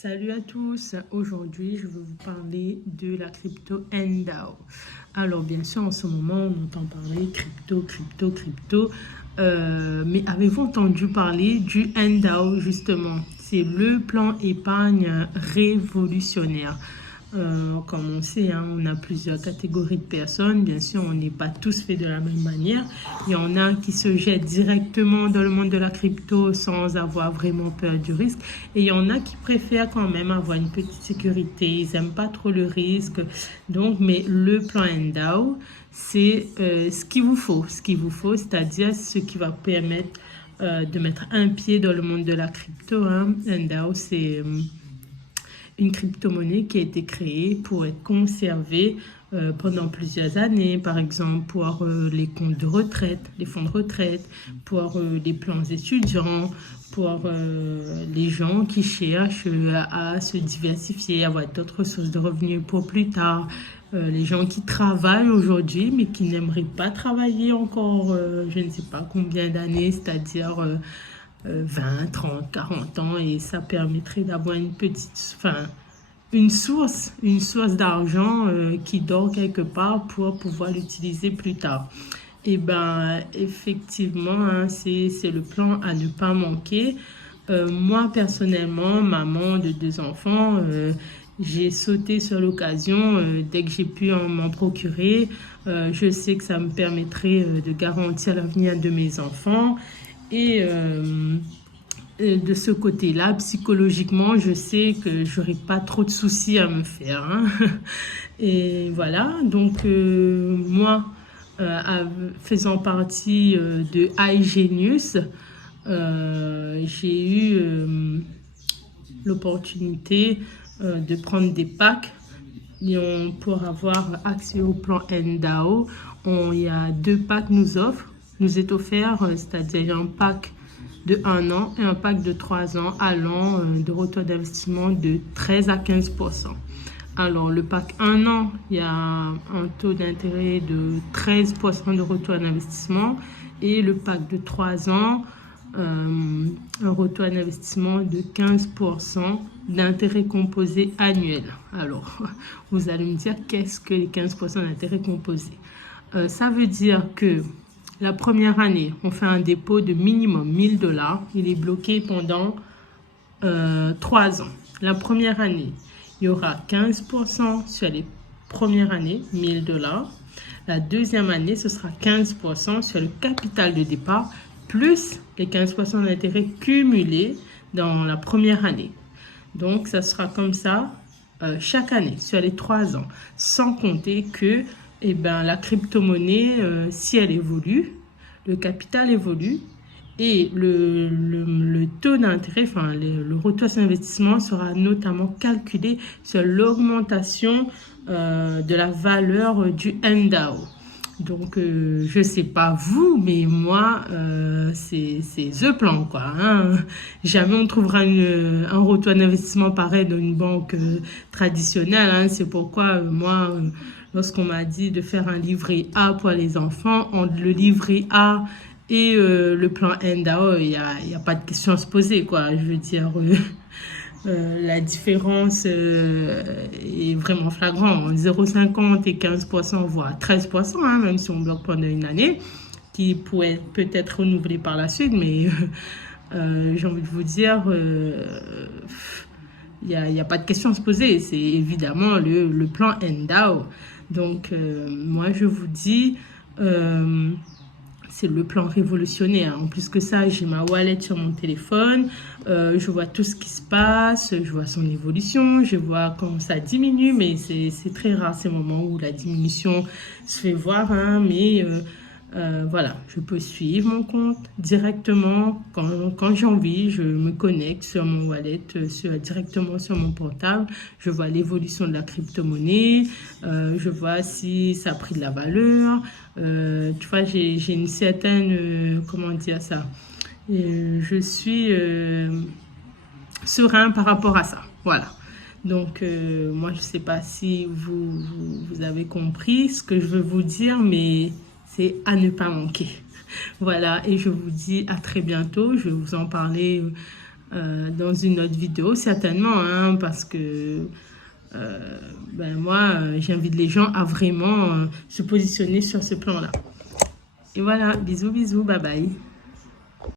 Salut à tous, aujourd'hui je vais vous parler de la crypto NDAO. Alors bien sûr en ce moment on entend parler crypto, mais avez-vous entendu parler du NDAO justement? C'est le plan épargne révolutionnaire. Comme on sait, hein, on a plusieurs catégories de personnes. Bien sûr, on n'est pas tous faits de la même manière. Il y en a qui se jettent directement dans le monde de la crypto sans avoir vraiment peur du risque. Et il y en a qui préfèrent quand même avoir une petite sécurité. Ils n'aiment pas trop le risque. Donc, mais le plan NDAO, c'est ce qu'il vous faut. Ce qu'il vous faut, c'est-à-dire ce qui va permettre de mettre un pied dans le monde de la crypto. Hein. NDAO, c'est une crypto-monnaie qui a été créée pour être conservée pendant plusieurs années, par exemple pour les comptes de retraite, les fonds de retraite, pour les plans étudiants, pour les gens qui cherchent à se diversifier, avoir d'autres sources de revenus pour plus tard, les gens qui travaillent aujourd'hui mais qui n'aimeraient pas travailler encore, je ne sais pas combien d'années, c'est-à-dire 20, 30, 40 ans, et ça permettrait d'avoir une source d'argent qui dort quelque part pour pouvoir l'utiliser plus tard. Et ben effectivement, hein, c'est le plan à ne pas manquer. Moi personnellement, maman de 2 enfants, j'ai sauté sur l'occasion dès que j'ai pu m'en procurer. Je sais que ça me permettrait de garantir l'avenir de mes enfants. Et de ce côté-là, psychologiquement, je sais que j'aurai pas trop de soucis à me faire. Hein. Et voilà, donc moi, faisant partie de iGenius, j'ai eu l'opportunité de prendre des packs pour avoir accès au plan NDAO. Il y a 2 packs nous est offert, c'est-à-dire un pack de 1 an et un pack de 3 ans allant de retour d'investissement de 13 à 15%. Alors, le pack 1 an, il y a un taux d'intérêt de 13% de retour d'investissement, et le pack de 3 ans, un retour d'investissement de 15% d'intérêt composé annuel. Alors, vous allez me dire, qu'est-ce que les 15% d'intérêt composé? Ça veut dire que la première année, on fait un dépôt de minimum 1000 $. Il est bloqué pendant 3 ans. La première année, il y aura 15% sur les premières années, 1000 $. La deuxième année, ce sera 15% sur le capital de départ, plus les 15% d'intérêt cumulés dans la première année. Donc, ça sera comme ça chaque année, sur les 3 ans. Sans compter que la crypto-monnaie, si elle évolue, le capital évolue et le taux d'intérêt, le retour sur investissement sera notamment calculé sur l'augmentation de la valeur du NDAO. Donc, je ne sais pas vous, mais moi, c'est the plan, quoi. Hein. Jamais on trouvera un retour d'investissement pareil dans une banque traditionnelle. Hein. C'est pourquoi, moi, lorsqu'on m'a dit de faire un livret A pour les enfants, entre le livret A et le plan NDAO, il n'y a pas de question à se poser, quoi. Je veux dire... la différence est vraiment flagrante. 0,50 et 15%, voire 13%, hein, même si on bloque pendant une année, qui pourrait peut-être renouvelé par la suite, mais j'ai envie de vous dire, il n'y a pas de question à se poser. C'est évidemment le plan NDAO. Donc, moi, je vous dis... c'est le plan révolutionnaire. En plus que ça, j'ai ma wallet sur mon téléphone. Je vois tout ce qui se passe. Je vois son évolution. Je vois comment ça diminue. Mais c'est très rare ces moments où la diminution se fait voir. Hein, mais voilà, je peux suivre mon compte directement. Quand j'ai envie, je me connecte sur mon wallet, directement sur mon portable. Je vois l'évolution de la crypto-monnaie. Je vois si ça a pris de la valeur. Tu vois, j'ai une certaine... comment dire ça? Je suis serein par rapport à ça. Voilà. Donc, moi, je ne sais pas si vous avez compris ce que je veux vous dire, mais c'est à ne pas manquer. Voilà, et je vous dis à très bientôt. Je vais vous en parler dans une autre vidéo, certainement, hein, parce que moi, j'invite les gens à vraiment se positionner sur ce plan-là. Et voilà, bisous, bisous, bye bye.